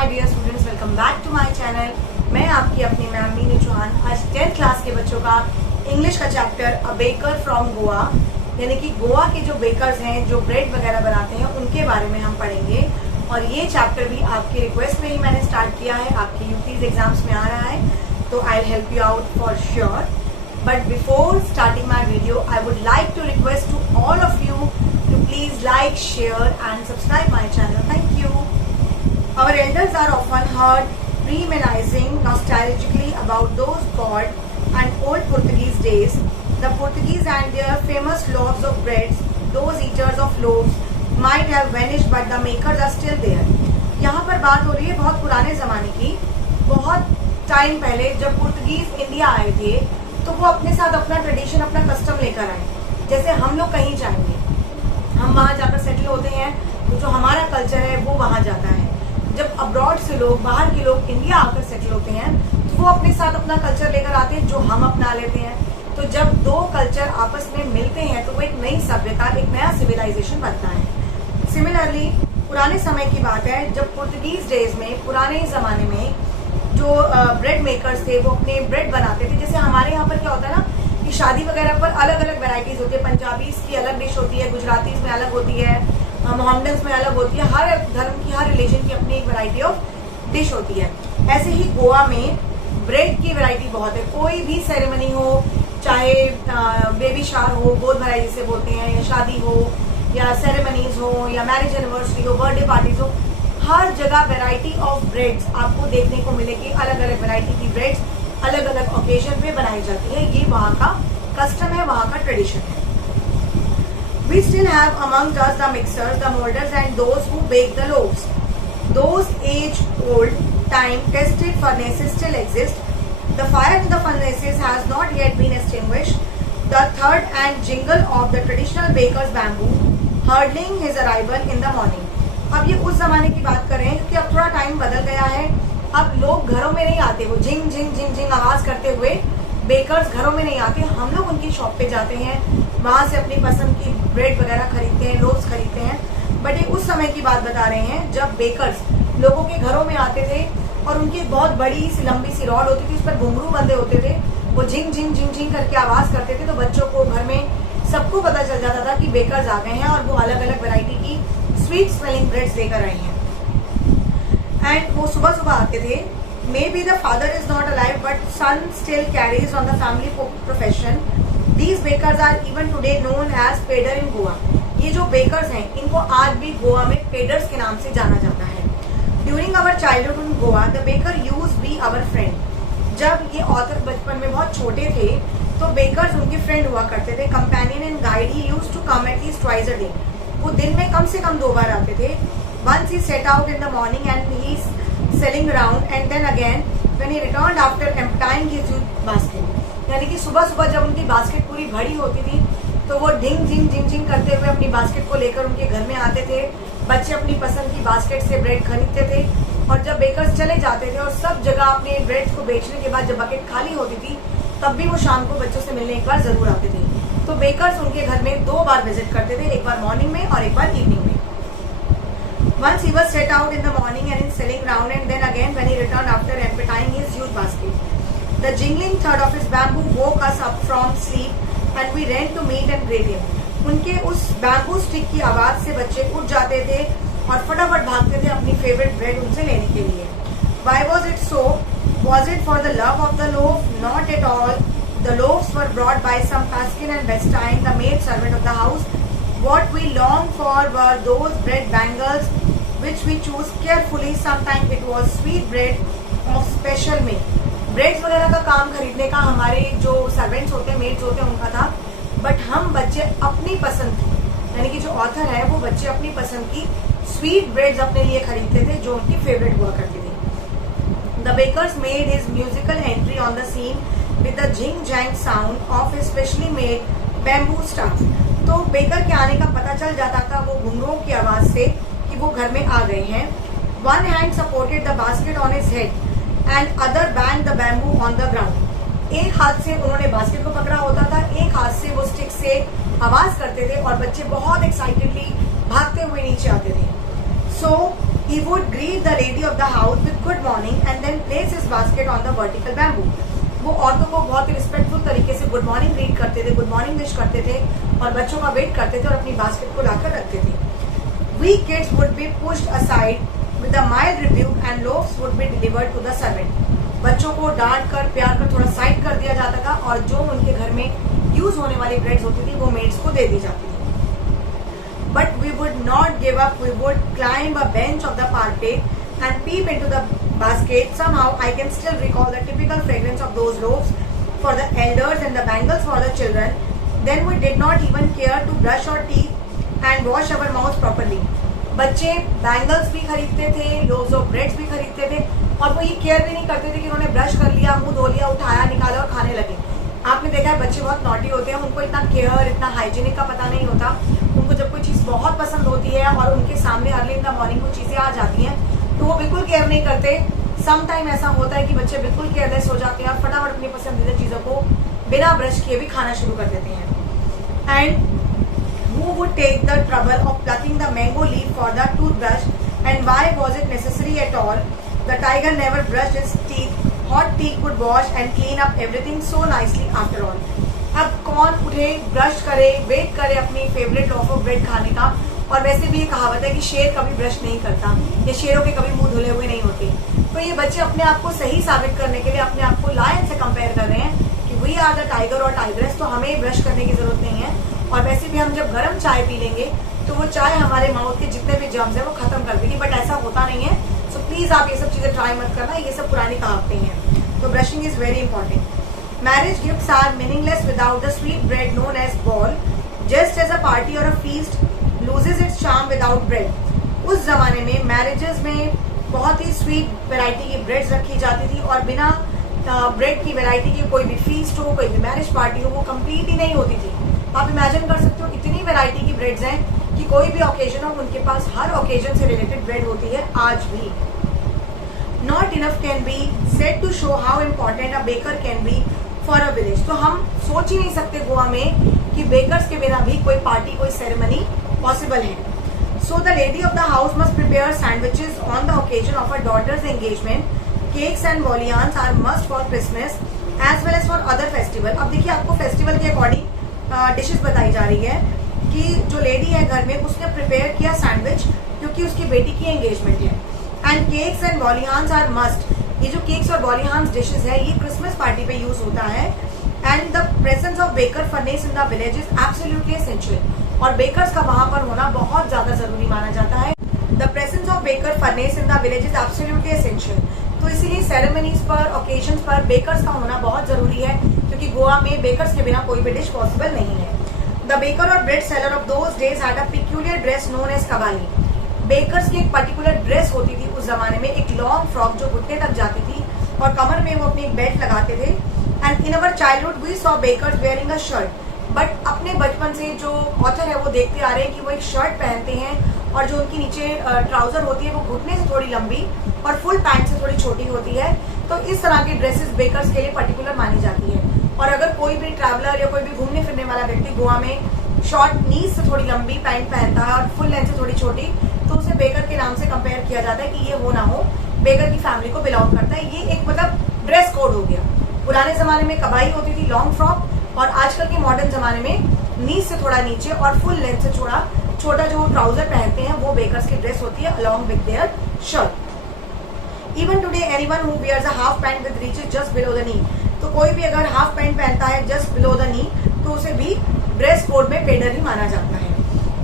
My dear students, welcome back to my channel. मैं आपकी अपनी मैम मीनू चौहान आज 10th क्लास के बच्चों का इंग्लिश का chapter a baker from Goa, यानी कि गोवा के जो बेकर्स हैं जो ब्रेड वगैरह बनाते हैं उनके बारे में हम पढ़ेंगे। और ये चैप्टर भी आपकी रिक्वेस्ट में ही मैंने स्टार्ट किया है, आपके यूपीज एग्जाम्स में आ रहा है, तो I help you out for sure. But before starting my video I would like to request to all of you to please like, share and subscribe my channel. Thank you. Our elders are often heard reminiscing nostalgically about those God and old Portuguese days. The Portuguese and their famous loaves of breads, those eaters of loaves might have vanished but the makers are still there. यहाँ पर बात हो रही है बहुत पुराने ज़माने की। बहुत टाइम पहले जब पुर्तगीज इंडिया आए थे तो वो अपने साथ अपना ट्रेडिशन, अपना कस्टम लेकर आए। जैसे हम लोग कहीं जाएंगे, हम वहाँ जाकर सेटल होते हैं तो जो हमारा कल्चर है वो वहाँ जाता है। जब अब्रॉड से लोग, बाहर के लोग इंडिया आकर सेटल होते हैं तो वो अपने साथ अपना कल्चर लेकर आते हैं जो हम अपना लेते हैं। तो जब दो कल्चर आपस में मिलते हैं तो वो एक नई सभ्यता, एक नया सिविलाइजेशन बनता है। सिमिलरली पुराने समय की बात है, जब पुर्तगीज डेज में, पुराने ज़माने में जो ब्रेड मेकर्स थे वो अपने ब्रेड बनाते थे। जैसे हमारे यहाँ पर क्या होता है ना कि शादी वगैरह पर अलग अलग वैरायटीज होती है। पंजाबीज की अलग डिश होती है, गुजरातीज में अलग होती है, मोहम्मडन्स में अलग होती है। हर धर्म की, हर रिलीजन की अपनी एक वैरायटी ऑफ डिश होती है। ऐसे ही गोवा में ब्रेड की वैरायटी बहुत है। कोई भी सेरेमनी हो, चाहे बेबी शावर हो, गोद भराई जिसे बोलते हैं, या शादी हो, या सेरेमनीज हो, या मैरिज एनिवर्सरी हो, बर्थडे पार्टीज हो, हर जगह वैरायटी ऑफ ब्रेड्स आपको देखने को मिलेगी। अलग अलग वैरायटी की ब्रेड्स अलग अलग ओकेजन पे बनाई जाती है। ये वहाँ का कस्टम है, वहाँ का ट्रेडिशन है। We still have among us the mixers, the molders and those who bake the loaves. Those age-old, time-tested furnaces still exist. The fire in the furnaces has not yet been extinguished. The thud and jingle of the traditional baker's bamboo heralding his arrival in the morning. अब ये उस जमाने की बात कर रहे हैं क्योंकि अब थोड़ा टाइम बदल गया है। अब लोग घरों में नहीं आते, वो झिंग झिंग झिंग झिंग आवाज करते हुए बेकर्स घरों में नहीं आते। हम लोग उनकी शॉप पे जाते हैं, वहां से अपनी पसंद की ब्रेड वगैरह खरीदते हैं, लोव्स खरीदते हैं। बट ये उस समय की बात बता रहे हैं जब बेकर्स लोगों के घरों में आते थे और उनकी बहुत बड़ी सी लंबी सी रॉड होती थी, उस पर घुंघरू बंधे होते थे। वो झिंग झिंग झिंग झिंग करके आवाज करते थे, तो बच्चों को, घर में सबको पता चल जाता था कि बेकर्स आ गए हैं और वो अलग अलग वैरायटी की स्वीट स्मेलिंग ब्रेड्स लेकर आए हैं। एंड वो सुबह सुबह आते थे। Maybe the father is not alive but son still carries on the family profession. These bakers are even today known as poder in Goa. ये जो बेकर्स हैं इनको आज भी गोवा में पेडर्स के नाम से जाना जाता है। During our childhood in Goa the baker use be our friend. जब ये ऑथर बचपन में बहुत छोटे थे तो बेकर्स उनके फ्रेंड हुआ करते थे, companion and guide. He used to come at least twice a day. वो दिन में कम से कम 2 बार आते थे। Once he set out in the morning and he's selling around, and then again when he returned after emptying his basket. यानी कि सुबह सुबह जब उनकी बास्केट पूरी भरी होती थी तो वो ढिंग झिंग झिंग झिंग करते हुए अपनी बास्केट को लेकर उनके घर में आते थे। बच्चे अपनी पसंद की बास्केट से ब्रेड खरीदते थे और जब बेकर्स चले जाते थे और सब जगह अपने ब्रेड को बेचने के बाद जब बकेट खाली होती थी तब भी वो शाम को बच्चों से मिलने एक बार जरूर आते थे। तो बेकर्स उनके घर में 2 बार विजिट करते थे, एक बार मॉर्निंग में और एक बार इवनिंग में। Once he was set out in the morning and in selling round, and then again when he returned after emptying his huge basket. The jingling thud of his bamboo woke us up from sleep, and we ran to meet and greet him. उनके उस bamboo stick की आवाज से बच्चे उठ जाते थे और फटाफट भागते थे अपनी फेवरेट ब्रेड उनसे लेने के लिए। Why was it so? Was it for the love of the loaf? Not at all. The loaves were brought by some Paskin and Westine, the maid servant of the house. What we longed for were those bread bangles which we choose carefully. Sometimes it was sweet bread of special make. Breads वगैरह का काम खरीदने का हमारे जो servants होते हैं, maids होते हैं, उनका था। बट हम बच्चे अपनी पसंद की, यानी कि जो ऑथर है वो बच्चे अपनी पसंद की स्वीट ब्रेड्स अपने लिए खरीदते थे जो उनकी फेवरेट हुआ करती थी। The bakers made his musical entry on the scene with the jhing jang sound of his specially made bamboo staff. तो बेकर के आने का पता चल जाता था वो घुंघरुओं की आवाज से कि वो घर में आ गए हैं। One hand supported the basket on his head and other band the bamboo on the ground. एक हाथ से उन्होंने बास्केट को पकड़ा होता था, एक हाथ से वो स्टिक से आवाज करते थे और बच्चे बहुत एक्साइटेडली भागते हुए नीचे आते थे। सो He would greet the lady of the house with good morning and then place his basket on the vertical bamboo. वो औरतों को बहुत ही रिस्पेक्टफुल तरीके से गुड मॉर्निंग ग्रीट करते थे, गुड मॉर्निंग विश करते थे और बच्चों का वेट करते थे और अपनी बास्केट को लाकर रखते थे. We kids would be pushed aside with a mild rebuke and loaves would be delivered to the servant. बच्चों को डांट कर प्यार कर थोड़ा साइड कर दिया जाता था और जो उनके घर में यूज होने वाली ब्रेड्स होती थी वो मेड्स को दे दी जाती थी. But we would not give up. We would climb a bench of the parquet and peep into the basket. Somehow I can still recall the typical fragrance of those loaves for the elders and the bangles for the children. Then we did not even care to brush our teeth and wash our mouths properly. बच्चे bangles भी खरीदते थे, loaves of breads भी खरीदते थे और वो ये केयर भी नहीं करते थे कि उन्होंने ब्रश कर लिया, मुंह धो लिया, उठाया, निकाला और खाने लगे. आपने देखा है बच्चे बहुत नॉटी होते हैं, उनको इतना केयर, इतना हाइजीनिक का पता नहीं होता. उनको जब कोई चीज़ बहुत पसंद होती है और उनके सामने अर्ली इन द मॉर्निंग कुछ चीज़ें आ जाती हैं तो वो बिल्कुल केयर नहीं करते. सम टाइम ऐसा होता है कि बच्चे बिल्कुल केयरलेस हो जाते हैं और फटाफट अपनी पसंदीदा चीज़ों को बिना ब्रश किए भी खाना शुरू कर देते हैं. And who would take the trouble of plucking the mango leaf for the toothbrush and why was it necessary at all? The tiger never brushed his teeth. Hot tea could wash and clean up everything so nicely after all. अब कौन उठे, brush करे, wait करे अपनी favourite loaf of bread खाने का. और वैसे भी ये कहावत है कि शेर कभी ब्रश नहीं करता, ये शेरों के कभी मुंह धुले हुए नहीं होते. तो ये बच्चे अपने आप को सही साबित करने के लिए अपने आप को लायन से कंपेयर कर रहे हैं कि वी आर द टाइगर और टाइग्रेस, तो हमें ब्रश करने की जरूरत नहीं है. और वैसे भी हम जब गर्म चाय पी लेंगे तो वो चाय हमारे माउथ के जितने भी जर्म्स है वो खत्म कर देगी. बट ऐसा होता नहीं है. सो प्लीज आप ये सब चीजें ट्राई मत करना, ये सब पुरानी कहावतें हैं. तो brushing is very important. Marriage gifts are meaningless without the sweet bread known as ball, just as a party or a feast loses its charm without bread. उस जमाने में मैरिजेस में बहुत ही स्वीट वैरायटी की ब्रेड्स रखी जाती थी और बिना ब्रेड की वैरायटी की कोई भी फीस्ट हो, कोई भी मैरिज पार्टी हो, वो कंप्लीट ही नहीं होती थी. आप इमेजिन कर सकते हो इतनी वैरायटी की ब्रेड्स हैं कि कोई भी ओकेजन हो उनके पास हर ओकेजन से रिलेटेड ब्रेड होती है आज भी. Not enough can be said to show how important a baker can be for a village. तो हम सोच ही नहीं सकते गोवा में कि बेकर्स के बिना भी कोई पार्टी, कोई सेरेमनी पॉसिबल है. So the lady of the house must prepare sandwiches on the occasion of her daughter's engagement. Cakes and bolians are must for Christmas as well as for other festival. अब देखिए आपको festival के according dishes बताई जा रही है कि जो लेडी है घर में उसने प्रिपेयर किया सैंडविच क्योंकि उसकी बेटी की एंगेजमेंट है. And cakes and bolinhas are must. ये जो केक्स और बॉलीहान्स डिशेस है ये क्रिसमस पार्टी पे यूज होता है. And the presence of baker furnace in the village is absolutely essential. और बेकर्स का वहां पर होना बहुत ज्यादा जरूरी माना जाता है. The presence of baker furnace in the village is absolutely essential. तो इसीलिए सेरेमनीज पर, ओकेजन्स पर बेकर्स का होना बहुत जरूरी है क्योंकि गोवा में बेकर्स के बिना कोई भी डिश पॉसिबल नहीं है. द बेकर और bread seller of those days had a peculiar dress known as कवाली. बेकर्स की एक पर्टिकुलर ड्रेस होती थी उस जमाने में, एक लॉन्ग फ्रॉक जो घुटने तक जाती थी और कमर में वो अपनी एक बेल्ट लगाते थे. And in our childhood we saw bakers wearing a shirt. But अपने बचपन से जो ऑथर है वो देखते आ रहे हैं कि वो एक शर्ट पहनते हैं और जो उनकी नीचे ट्राउजर होती है वो घुटने से थोड़ी लंबी और फुल पैंट से थोड़ी छोटी होती है. तो इस तरह की ड्रेसेस बेकर्स के लिए पर्टिकुलर मानी जाती है. और अगर कोई भी ट्रैवलर या कोई भी घूमने फिरने वाला व्यक्ति गोवा में शॉर्ट नीज से थोड़ी लंबी पैंट पहनता है और फुल लेंथ से थोड़ी छोटी, तो उसे बेकर के नाम से कंपेयर किया जाता है कि ये हो ना हो बेकर की फैमिली को बिलोंग करता है. ये एक मतलब ड्रेस कोड हो गया. पुराने जमाने में कबाई होती थी, लॉन्ग फ्रॉक, और आजकल के मॉडर्न जमाने में नीज से थोड़ा नीचे और फुल लेंथ से छोटा जो ट्राउजर पहनते हैं वो बेकर्स की ड्रेस होती है along with their shirt. Even today anyone who wears a half pant with reaches just below the knee. तो कोई भी अगर हाफ पैंट पहनता है जस्ट बिलो द नी तो उसे भी ड्रेस कोड में पेडर ही माना जाता है.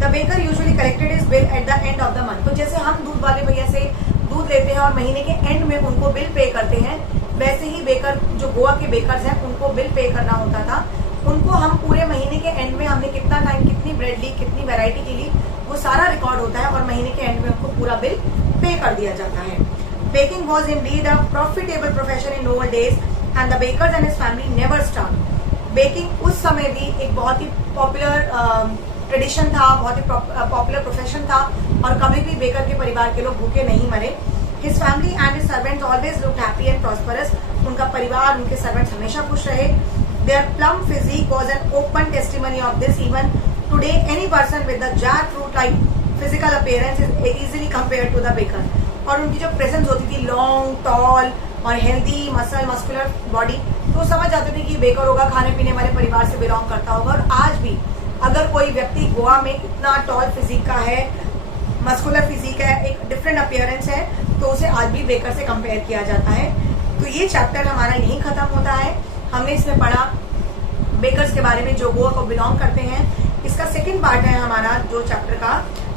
The baker usually collected his bill at the end of the month. तो जैसे हम दूध वाले भैया से दूध लेते हैं और महीने के एंड में उनको बिल पे करते हैं, वैसे ही बेकर जो गोवा के बेकर्स हैं उनको बिल पे करना होता था. उनको हम पूरे महीने के एंड में हमने कितना टाइम, कितनी ब्रेड ली, कितनी वैरायटी की ली, वो सारा रिकॉर्ड होता है और महीने के एंड में उनको पूरा बिल पे कर दिया जाता है. Baking was indeed a profitable profession in old days and the bakers and his family never starve. Baking उस समय भी एक बहुत ही पॉपुलर ट्रेडिशन था, बहुत ही पॉपुलर प्रोफेशन था और कभी भी बेकर के परिवार के लोग भूखे नहीं मरे. His family and his servants always looked happy and prosperous. उनका परिवार, उनके सर्वेंट्स हमेशा खुश रहे. Their plump physique was an open testimony of this. Even today, any person with a jackfruit-like physical appearance is easily compare to the baker. और उनकी जो presence होती थी लॉन्ग, टॉल और हेल्दी मस्कुलर बॉडी, तो समझ जाते थे कि बेकर होगा, खाने पीने वाले परिवार से बिलोंग करता होगा। और आज भी अगर कोई व्यक्ति गोवा में इतना टॉल फिजिक का है, मस्कुलर फिजिक है, एक डिफरेंट अपीयरेंस है, तो उसे आज भी बेकर से कंपेयर किया जाता है। तो ये चैप्टर हमारा यहीं खत्म होता है। हमने इसमें पढ़ा बेकर्स के बारे में जो गोवा को बिलोंग करते हैं। इसका सेकंड पार्ट है हमारा जो चैप्टर का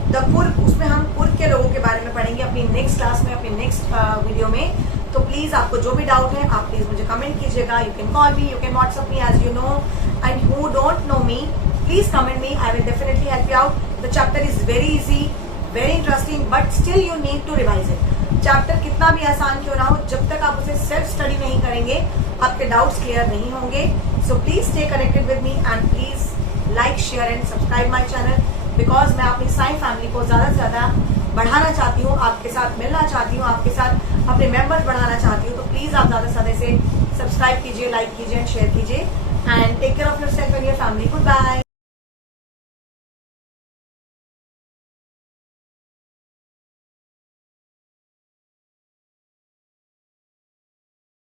द कुर्ग, उसमें हम कुर्ग के लोगों के बारे में पढ़ेंगे अपनी नेक्स्ट क्लास में, अपनी नेक्स्ट वीडियो में। तो प्लीज आपको जो भी डाउट है आप प्लीज मुझे कमेंट कीजिएगा। You can call me, you can WhatsApp me as you know, and who don't know me please comment me, I will definitely help you out. The chapter is very easy, very interesting, but still you need to revise it. Chapter कितना भी आसान क्यों ना हो, जब तक आप उसे सेल्फ स्टडी नहीं करेंगे आपके डाउट्स क्लियर नहीं होंगे। So please stay connected with me and please like, share and subscribe my channel, because मैं अपनी साई फैमिली को ज्यादा से ज्यादा बढ़ाना चाहती हूँ, आपके साथ मिलना चाहती हूँ, आपके साथ अपने मेंबर्स बढ़ाना चाहती हूँ। तो प्लीज आप ज्यादा से ज्यादा इसे सब्सक्राइब कीजिए, लाइक कीजिए एंड शेयर कीजिए, and take care of yourself and your family. Good bye.